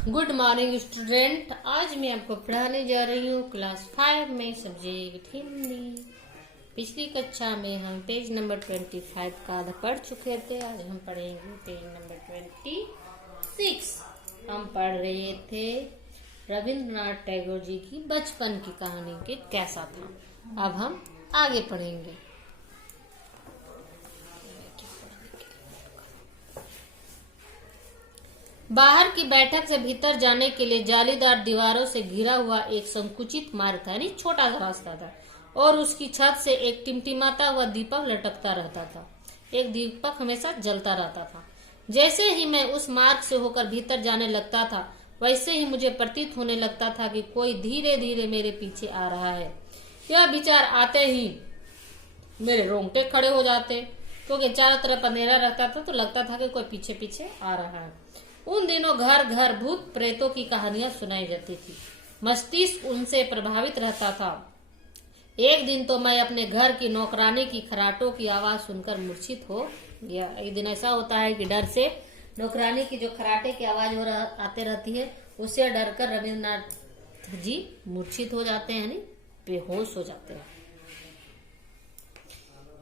Good morning student. आज मैं आपको पढ़ाने जा रही हूँ क्लास 5 में सब्जेक्ट हिंदी। पिछली कक्षा में हम पेज नंबर 25 का आधा पढ़ चुके थे। आज हम पढ़ेंगे पेज नंबर 26। हम पढ़ रहे थे रविंद्रनाथ टैगोर जी की बचपन की कहानी कि कैसा था। अब हम आगे पढ़ेंगे। बाहर की बैठक से भीतर जाने के लिए जालीदार दीवारों से घिरा हुआ एक संकुचित मार्ग था, यानी छोटा सा रास्ता था, और उसकी छत से एक टिमटिमाता हुआ दीपक लटकता रहता था। एक दीपक हमेशा जलता रहता था। जैसे ही मैं उस मार्ग से होकर भीतर जाने लगता था, वैसे ही मुझे प्रतीत होने लगता था कि कोई धीरे धीरे मेरे पीछे आ रहा है। यह विचार आते ही मेरे रोंगटे खड़े हो जाते, क्योंकि चारों तरफ अंधेरा रहता था तो लगता था कि कोई पीछे पीछे आ रहा है। उन दिनों घर घर भूत प्रेतों की कहानियां सुनाई जाती थी। मस्तिष्क उनसे प्रभावित रहता था। एक दिन तो मैं अपने घर की नौकरानी की खराटों की आवाज सुनकर मूर्छित हो गया। एक दिन ऐसा होता है कि डर से नौकरानी की जो खराटे की आवाज आते रहती है, उससे डरकर रविंद्रनाथ जी मूर्छित हो जाते हैं, यानी बेहोश हो जाते हैं।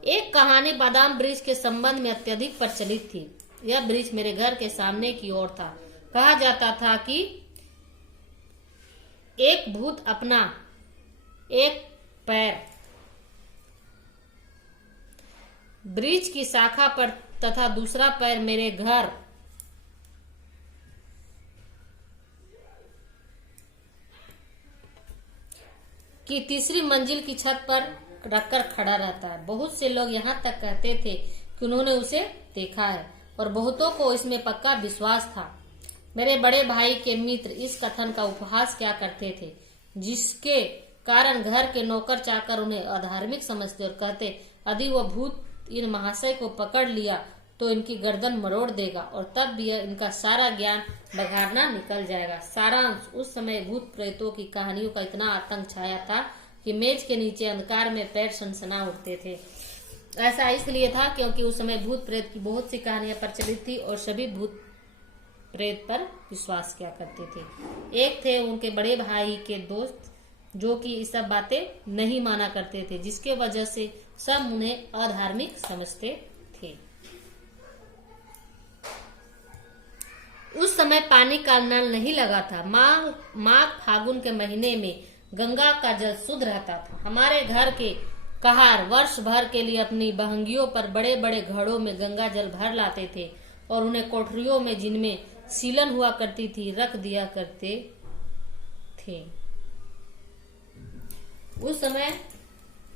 एक कहानी बादाम वृक्ष के संबंध में अत्यधिक प्रचलित थी। यह वृक्ष मेरे घर के सामने की ओर था। कहा जाता था कि एक भूत अपना एक पैर वृक्ष की शाखा पर तथा दूसरा पैर मेरे घर की तीसरी मंजिल की छत पर रखकर खड़ा रहता है। बहुत से लोग यहाँ तक कहते थे कि उन्होंने उसे देखा है, और बहुतों को इसमें पक्का विश्वास था। मेरे बड़े भाई के मित्र इस कथन का उपहास किया करते थे, जिसके कारण घर के नौकर चाकर उन्हें अधार्मिक समझते और कहते, यदि वह भूत इन महाशय को पकड़ लिया तो इनकी गर्दन मरोड़ देगा, और तब भी इनका सारा ज्ञान बघारना निकल जाएगा। सारांश, उस समय भूत प्रेतों की कहानियों का इतना आतंक छाया था कि मेज के नीचे अंधकार में पैर सनसना उठते थे। ऐसा इसलिए था क्योंकि उस समय भूत प्रेत की बहुत सी कहानियां प्रचलित थी और सभी भूत प्रेत पर विश्वास किया करते थे। एक थे उनके बड़े भाई के दोस्त, जो कि ये सब बातें नहीं माना करते थे, जिसके वजह से सब उन्हें अधार्मिक समझते थे। उस समय पानी का नल नहीं लगा था। माघ फागुन के महीने में गंगा का जल शुद्ध रहता था। हमारे घर के कहार वर्ष भर के लिए अपनी बहंगियों पर बड़े बड़े घड़ों में गंगा जल भर लाते थे और उन्हें कोठरियों में, जिनमें सीलन हुआ करती थी, रख दिया करते थे। उस समय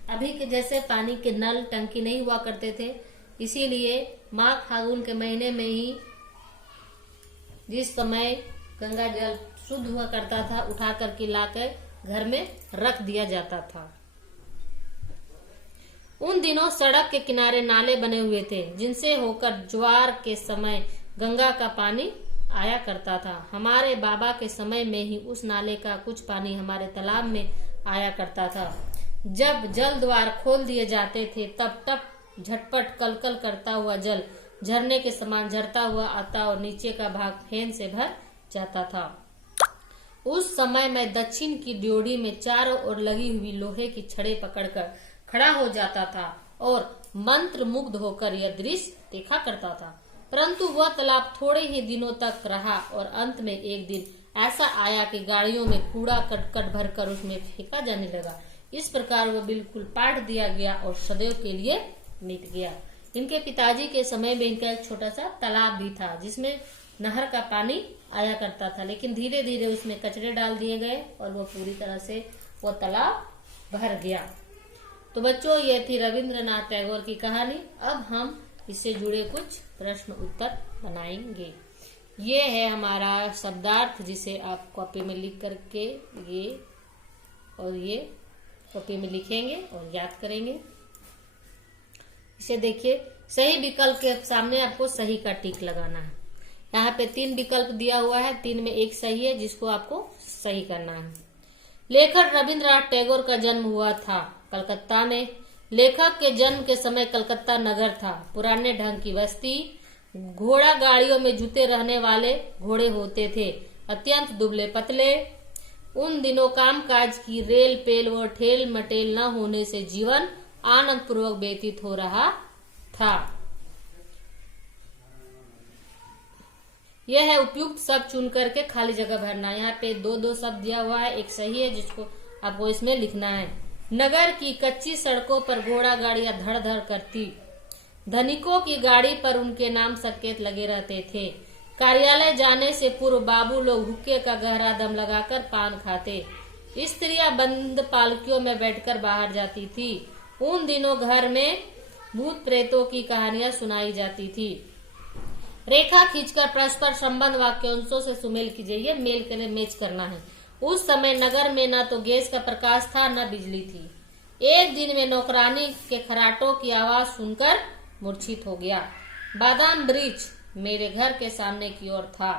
अभी के जैसे पानी के नल टंकी नहीं हुआ करते थे, इसीलिए माघ फागुन के महीने में ही जिस समय गंगा जल शुद्ध हुआ करता था, उठा करके लाकर घर में रख दिया जाता था। उन दिनों सड़क के किनारे नाले बने हुए थे, जिनसे होकर ज्वार के समय गंगा का पानी आया करता था। हमारे बाबा के समय में ही उस नाले का कुछ पानी हमारे तालाब में आया करता था। जब जल द्वार खोल दिए जाते थे, तब टप झटपट कलकल करता हुआ जल झरने के समान झरता हुआ आता और नीचे का भाग फेन से भर जाता था। उस समय मैं दक्षिण की ड्योढ़ी में चारों ओर लगी हुई लोहे की छड़ें पकड़कर खड़ा हो जाता था और मंत्र मुग्ध होकर यह दृश्य देखा करता था। परंतु वह तालाब थोड़े ही दिनों तक रहा और अंत में एक दिन ऐसा आया कि गाड़ियों में कूड़ा कटकट भरकर उसमें फेंका जाने लगा। इस प्रकार वह बिल्कुल पाट दिया गया और सदैव के लिए मिट गया। इनके पिताजी के समय में इनका एक छोटा सा तालाब भी था, जिसमें नहर का पानी आया करता था, लेकिन धीरे धीरे उसमें कचरे डाल दिए गए और वह पूरी तरह से वो तालाब भर गया। तो बच्चों, ये थी रविंद्रनाथ टैगोर की कहानी। अब हम इससे जुड़े कुछ प्रश्न उत्तर बनाएंगे। ये है हमारा शब्दार्थ, जिसे आप कॉपी में लिख करके ये कॉपी में लिखेंगे और याद करेंगे। इसे देखिए, सही विकल्प के सामने आपको सही का टिक लगाना है। यहाँ पे 3 विकल्प दिया हुआ है, 3 में एक सही है, जिसको आपको सही करना है। लेखक रविंद्रनाथ टैगोर का जन्म हुआ था कलकत्ता में। लेखक के जन्म के समय कलकत्ता नगर था, पुराने ढंग की बस्ती। घोड़ा गाड़ियों में जुते रहने वाले घोड़े होते थे। अत्यंत दुबले पतले। उन दिनों कामकाज की रेल पेल व ठेल मटेल न होने से जीवन आनंद पूर्वक व्यतीत हो रहा था। यह है उपयुक्त शब्द चुन करके खाली जगह भरना। यहाँ पे दो शब्द दिया हुआ है, एक सही है जिसको आपको इसमें लिखना है। नगर की कच्ची सड़कों पर घोड़ा गाड़ियां धड़ धड़ करती। धनिकों की गाड़ी पर उनके नाम संकेत लगे रहते थे। कार्यालय जाने से पूर्व बाबू लोग हुक्के का गहरा दम लगाकर पान खाते। स्त्रियां बंद पालकियों में बैठकर बाहर जाती थी। उन दिनों घर में भूत प्रेतों की कहानियां सुनाई जाती थी। रेखा खींचकर परस्पर संबंध वाक्यांशों से सुमेल कीजिए। ये मेल के लिए मैच करना है। उस समय नगर में न तो गैस का प्रकाश था न बिजली थी। एक दिन में नौकरानी के खराटों की आवाज सुनकर मूर्छित हो गया। बादाम वृक्ष मेरे घर के सामने की ओर था।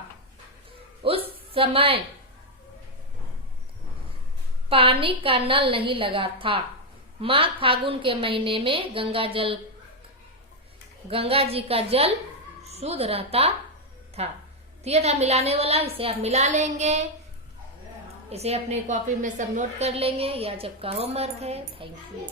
उस समय पानी का नल नहीं लगा था। माघ फागुन के महीने में गंगा जी का जल शुद्ध रहता था। तो ये था मिलाने वाला, इसे आप मिला लेंगे, इसे अपनी कॉपी में सब नोट कर लेंगे। यह आज आपका होमवर्क है। Thank you.